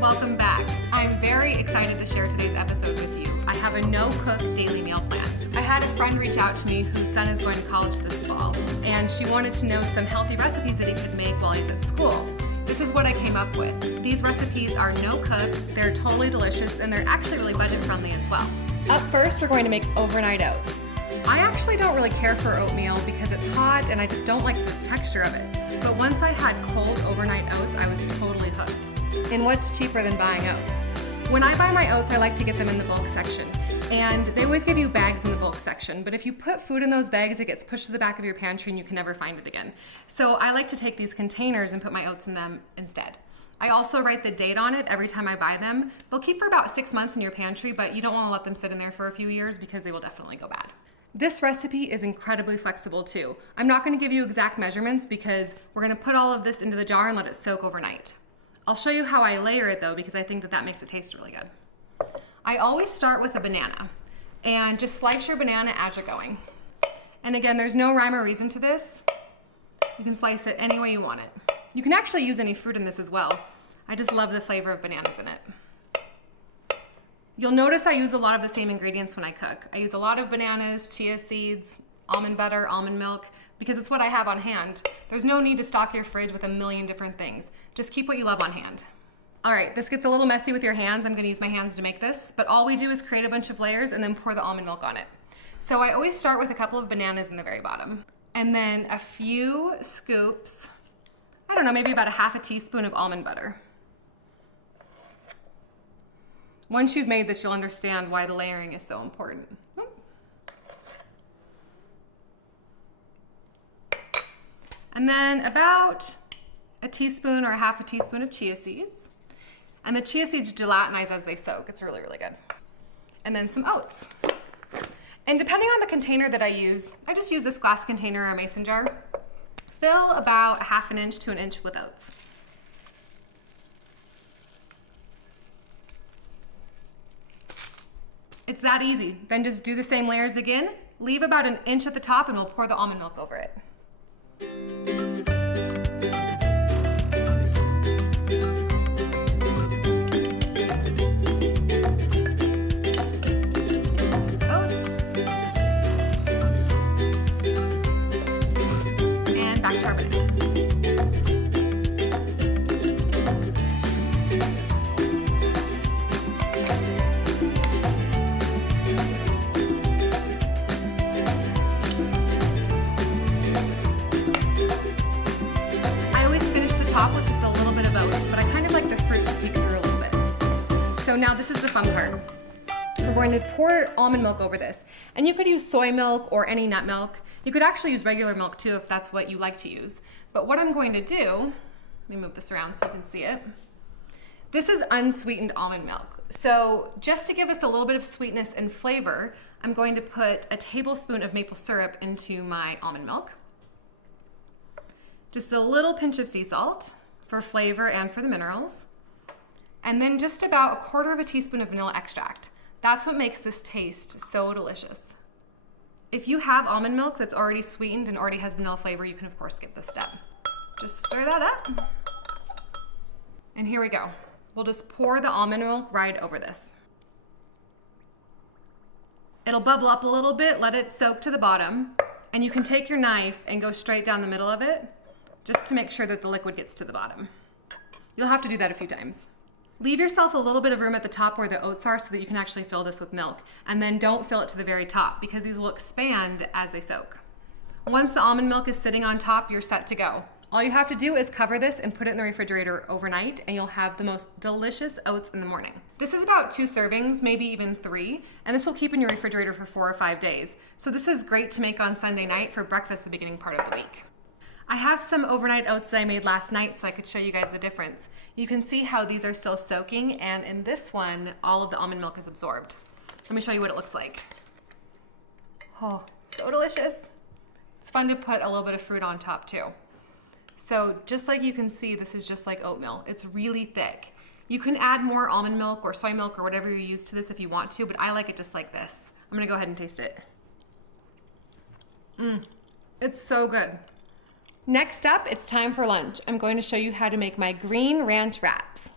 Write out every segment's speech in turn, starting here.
Welcome back. I'm very excited to share today's episode with you. I have a no-cook daily meal plan. I had a friend reach out to me whose son is going to college this fall, and she wanted to know some healthy recipes that he could make while he's at school. This is what I came up with. These recipes are no-cook, they're totally delicious, and they're actually really budget-friendly as well. Up first, we're going to make overnight oats. I actually don't really care for oatmeal because it's hot and I just don't like the texture of it. But once I had cold overnight oats, I was totally hooked. And what's cheaper than buying oats? When I buy my oats, I like to get them in the bulk section. And they always give you bags in the bulk section, but if you put food in those bags, it gets pushed to the back of your pantry and you can never find it again. So I like to take these containers and put my oats in them instead. I also write the date on it every time I buy them. They'll keep for about 6 months in your pantry, but you don't want to let them sit in there for a few years because they will definitely go bad. This recipe is incredibly flexible too. I'm not going to give you exact measurements because we're going to put all of this into the jar and let it soak overnight. I'll show you how I layer it though because I think that makes it taste really good. I always start with a banana and just slice your banana as you're going. And again, there's no rhyme or reason to this. You can slice it any way you want it. You can actually use any fruit in this as well. I just love the flavor of bananas in it. You'll notice I use a lot of the same ingredients when I cook. I use a lot of bananas, chia seeds, almond butter, almond milk, because it's what I have on hand. There's no need to stock your fridge with a million different things. Just keep what you love on hand. All right, this gets a little messy with your hands. I'm gonna use my hands to make this, but all we do is create a bunch of layers and then pour the almond milk on it. So I always start with a couple of bananas in the very bottom, and then a few scoops, I don't know, maybe about a half a teaspoon of almond butter. Once you've made this, you'll understand why the layering is so important. And then about a teaspoon or a half a teaspoon of chia seeds. And the chia seeds gelatinize as they soak. It's really, really good. And then some oats. And depending on the container that I just use this glass container or a mason jar. Fill about a half an inch to an inch with oats. It's that easy. Then just do the same layers again. Leave about an inch at the top and we'll pour the almond milk over it. Oats. And back to our banana. Top with just a little bit of oats, but I kind of like the fruit to peek through a little bit. So now this is the fun part. We're going to pour almond milk over this. And you could use soy milk or any nut milk. You could actually use regular milk too if that's what you like to use. But what I'm going to do, let me move this around so you can see it. This is unsweetened almond milk. So just to give this a little bit of sweetness and flavor, I'm going to put a tablespoon of maple syrup into my almond milk. Just a little pinch of sea salt for flavor and for the minerals. And then just about a quarter of a teaspoon of vanilla extract. That's what makes this taste so delicious. If you have almond milk that's already sweetened and already has vanilla flavor, you can of course skip this step. Just stir that up. And here we go. We'll just pour the almond milk right over this. It'll bubble up a little bit, let it soak to the bottom, and you can take your knife and go straight down the middle of it just to make sure that the liquid gets to the bottom. You'll have to do that a few times. Leave yourself a little bit of room at the top where the oats are so that you can actually fill this with milk. And then don't fill it to the very top because these will expand as they soak. Once the almond milk is sitting on top, you're set to go. All you have to do is cover this and put it in the refrigerator overnight and you'll have the most delicious oats in the morning. This is about 2 servings, maybe even 3, and this will keep in your refrigerator for 4 or 5 days. So this is great to make on Sunday night for breakfast the beginning part of the week. I have some overnight oats that I made last night so I could show you guys the difference. You can see how these are still soaking, and in this one, all of the almond milk is absorbed. Let me show you what it looks like. Oh, so delicious. It's fun to put a little bit of fruit on top too. So just like you can see, this is just like oatmeal. It's really thick. You can add more almond milk or soy milk or whatever you use to this if you want to, but I like it just like this. I'm gonna go ahead and taste it. It's so good. Next up, it's time for lunch. I'm going to show you how to make my green ranch wraps.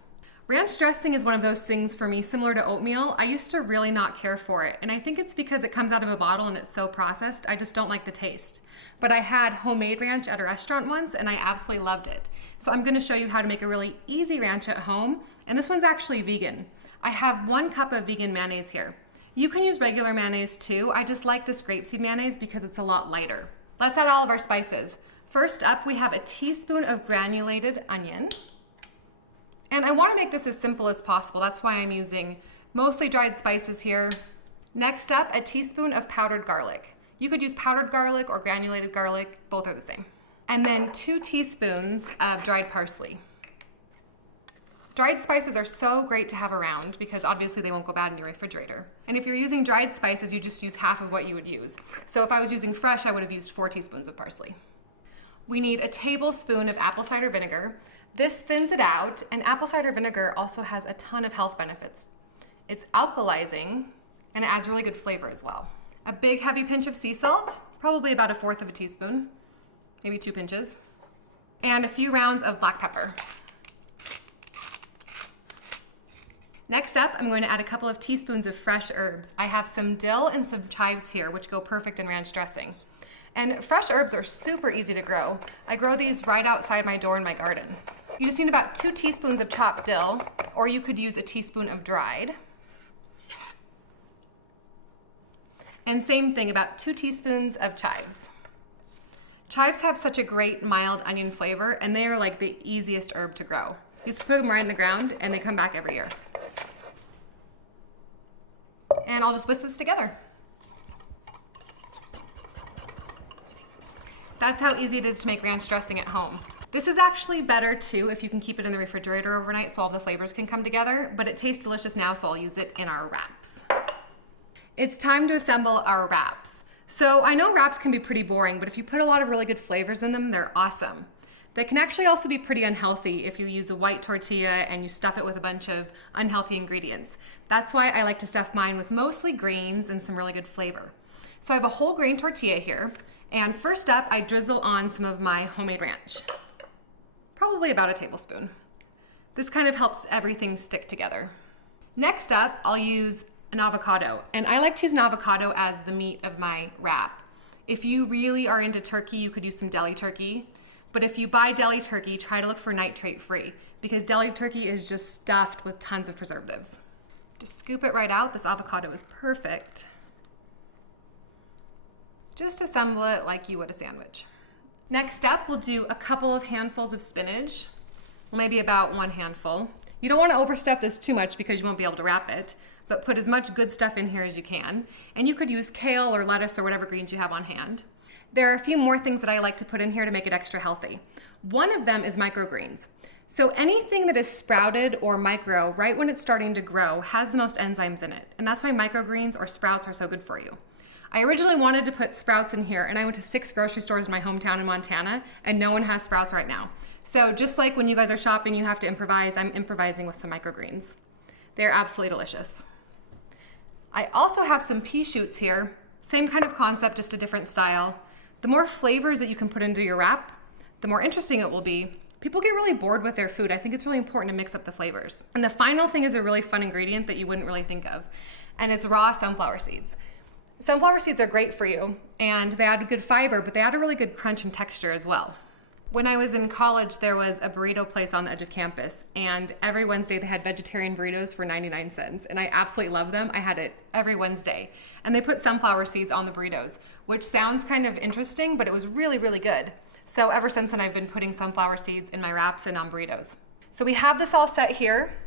Ranch dressing is one of those things for me similar to oatmeal. I used to really not care for it, and I think it's because it comes out of a bottle and it's so processed. I just don't like the taste. But I had homemade ranch at a restaurant once and I absolutely loved it. So I'm gonna show you how to make a really easy ranch at home, and this one's actually vegan. I have 1 cup of vegan mayonnaise here. You can use regular mayonnaise too. I just like this grapeseed mayonnaise because it's a lot lighter. Let's add all of our spices. First up, we have a teaspoon of granulated onion. And I want to make this as simple as possible. That's why I'm using mostly dried spices here. Next up, a teaspoon of powdered garlic. You could use powdered garlic or granulated garlic, both are the same. And then 2 teaspoons of dried parsley. Dried spices are so great to have around because obviously they won't go bad in your refrigerator. And if you're using dried spices, you just use half of what you would use. So if I was using fresh, I would have used 4 teaspoons of parsley. We need a tablespoon of apple cider vinegar. This thins it out, and apple cider vinegar also has a ton of health benefits. It's alkalizing, and it adds really good flavor as well. A big heavy pinch of sea salt, probably about 1/4 of a teaspoon, maybe 2 pinches, and a few rounds of black pepper. Next up, I'm going to add a couple of teaspoons of fresh herbs. I have some dill and some chives here, which go perfect in ranch dressing. And fresh herbs are super easy to grow. I grow these right outside my door in my garden. You just need about 2 teaspoons of chopped dill, or you could use a teaspoon of dried. And same thing, about 2 teaspoons of chives. Chives have such a great mild onion flavor, and they are like the easiest herb to grow. You just put them right in the ground, and they come back every year. And I'll just whisk this together. That's how easy it is to make ranch dressing at home. This is actually better too if you can keep it in the refrigerator overnight so all the flavors can come together, but it tastes delicious now, so I'll use it in our wraps. It's time to assemble our wraps. So I know wraps can be pretty boring, but if you put a lot of really good flavors in them, they're awesome. They can actually also be pretty unhealthy if you use a white tortilla and you stuff it with a bunch of unhealthy ingredients. That's why I like to stuff mine with mostly greens and some really good flavor. So I have a whole grain tortilla here, and first up, I drizzle on some of my homemade ranch. Probably about a tablespoon. This kind of helps everything stick together. Next up, I'll use an avocado, and I like to use an avocado as the meat of my wrap. If you really are into turkey, you could use some deli turkey, but if you buy deli turkey, try to look for nitrate free because deli turkey is just stuffed with tons of preservatives. Just scoop it right out. This avocado is perfect. Just assemble it like you would a sandwich. Next up, we'll do a couple of handfuls of spinach, well, maybe about 1 handful. You don't want to overstuff this too much because you won't be able to wrap it, but put as much good stuff in here as you can. And you could use kale or lettuce or whatever greens you have on hand. There are a few more things that I like to put in here to make it extra healthy. One of them is microgreens. So anything that is sprouted or micro right when it's starting to grow has the most enzymes in it. And that's why microgreens or sprouts are so good for you. I originally wanted to put sprouts in here, and I went to 6 grocery stores in my hometown in Montana, and no one has sprouts right now. So just like when you guys are shopping, you have to improvise, I'm improvising with some microgreens. They're absolutely delicious. I also have some pea shoots here. Same kind of concept, just a different style. The more flavors that you can put into your wrap, the more interesting it will be. People get really bored with their food. I think it's really important to mix up the flavors. And the final thing is a really fun ingredient that you wouldn't really think of, and it's raw sunflower seeds. Sunflower seeds are great for you, and they add good fiber, but they add a really good crunch and texture as well. When I was in college, there was a burrito place on the edge of campus, and every Wednesday they had vegetarian burritos for 99 cents, and I absolutely love them. I had it every Wednesday. And they put sunflower seeds on the burritos, which sounds kind of interesting, but it was really, really good. So ever since then, I've been putting sunflower seeds in my wraps and on burritos. So we have this all set here.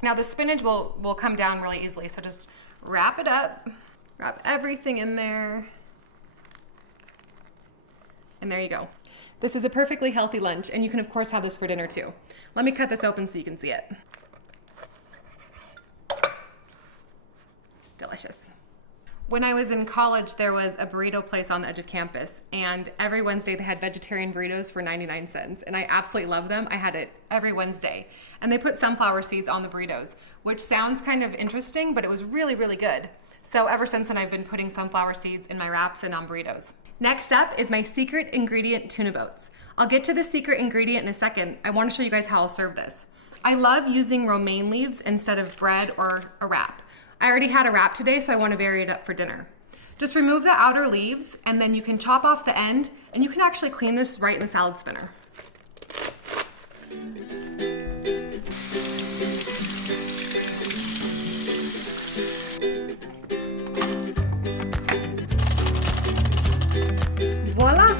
Now the spinach will come down really easily, so just wrap it up. Wrap everything in there. And there you go. This is a perfectly healthy lunch, and you can of course have this for dinner too. Let me cut this open so you can see it. Delicious. When I was in college, there was a burrito place on the edge of campus, and every Wednesday they had vegetarian burritos for 99 cents, and I absolutely love them. I had it every Wednesday. And they put sunflower seeds on the burritos, which sounds kind of interesting, but it was really, really good. So ever since then, I've been putting sunflower seeds in my wraps and on burritos. Next up is my secret ingredient tuna boats. I'll get to the secret ingredient in a second. I want to show you guys how I'll serve this. I love using romaine leaves instead of bread or a wrap. I already had a wrap today, so I want to vary it up for dinner. Just remove the outer leaves, and then you can chop off the end, and you can actually clean this right in the salad spinner. Voila!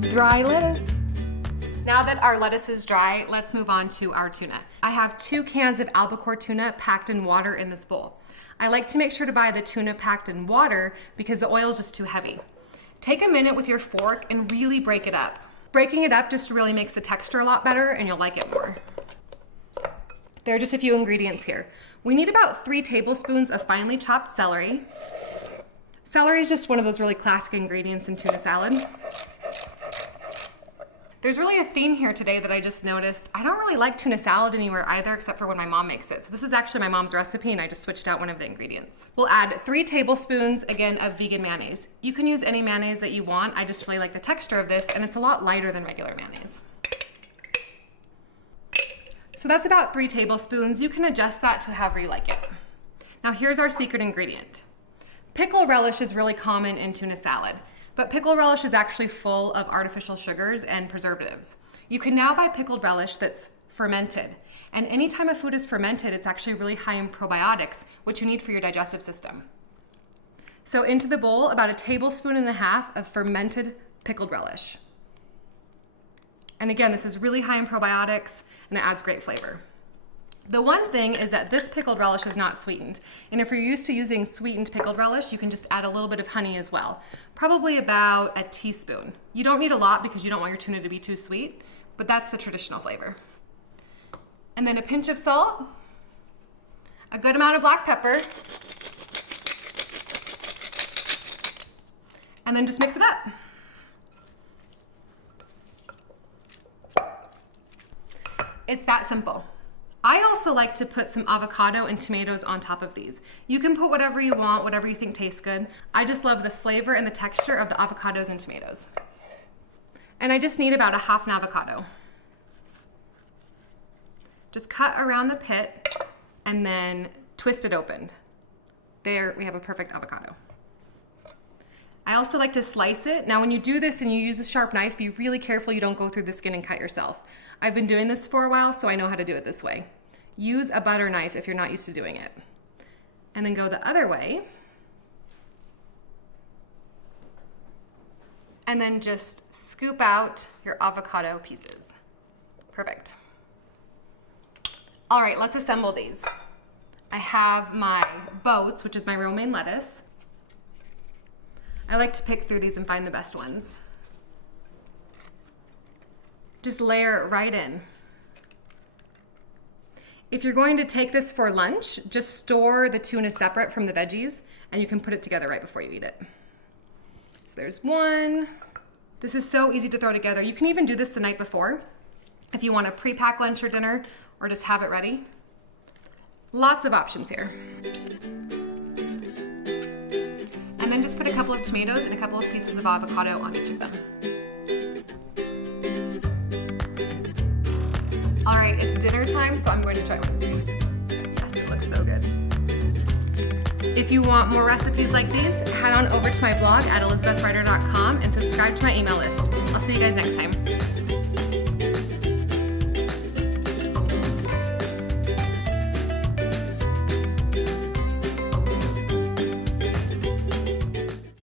Dry lettuce. Now that our lettuce is dry, let's move on to our tuna. I have 2 cans of albacore tuna packed in water in this bowl. I like to make sure to buy the tuna packed in water because the oil is just too heavy. Take a minute with your fork and really break it up. Breaking it up just really makes the texture a lot better and you'll like it more. There are just a few ingredients here. We need about 3 tablespoons of finely chopped celery. Celery is just one of those really classic ingredients in tuna salad. There's really a theme here today that I just noticed. I don't really like tuna salad anywhere either, except for when my mom makes it. So this is actually my mom's recipe and I just switched out one of the ingredients. We'll add 3 tablespoons, again, of vegan mayonnaise. You can use any mayonnaise that you want. I just really like the texture of this and it's a lot lighter than regular mayonnaise. So that's about 3 tablespoons. You can adjust that to however you like it. Now here's our secret ingredient. Pickle relish is really common in tuna salad. But pickle relish is actually full of artificial sugars and preservatives. You can now buy pickled relish that's fermented. And anytime a food is fermented, it's actually really high in probiotics, which you need for your digestive system. So into the bowl, about 1.5 tablespoons of fermented pickled relish. And again, this is really high in probiotics and it adds great flavor. The one thing is that this pickled relish is not sweetened. And if you're used to using sweetened pickled relish, you can just add a little bit of honey as well. Probably about a teaspoon. You don't need a lot because you don't want your tuna to be too sweet, but that's the traditional flavor. And then a pinch of salt, a good amount of black pepper, and then just mix it up. It's that simple. I also like to put some avocado and tomatoes on top of these. You can put whatever you want, whatever you think tastes good. I just love the flavor and the texture of the avocados and tomatoes. And I just need about 1/2 avocado. Just cut around the pit and then twist it open. There we have a perfect avocado. I also like to slice it. Now when you do this and you use a sharp knife, be really careful you don't go through the skin and cut yourself. I've been doing this for a while, so I know how to do it this way. Use a butter knife if you're not used to doing it. And then go the other way. And then just scoop out your avocado pieces. Perfect. All right, let's assemble these. I have my boats, which is my romaine lettuce. I like to pick through these and find the best ones. Just layer it right in. If you're going to take this for lunch, just store the tuna separate from the veggies and you can put it together right before you eat it. So there's one. This is so easy to throw together. You can even do this the night before if you want to pre-pack lunch or dinner or just have it ready. Lots of options here. And then just put a couple of tomatoes and a couple of pieces of avocado on each of them. All right, it's dinner time, so I'm going to try one of these. Yes, it looks so good. If you want more recipes like these, head on over to my blog at elizabethwriter.com and subscribe to my email list. I'll see you guys next time.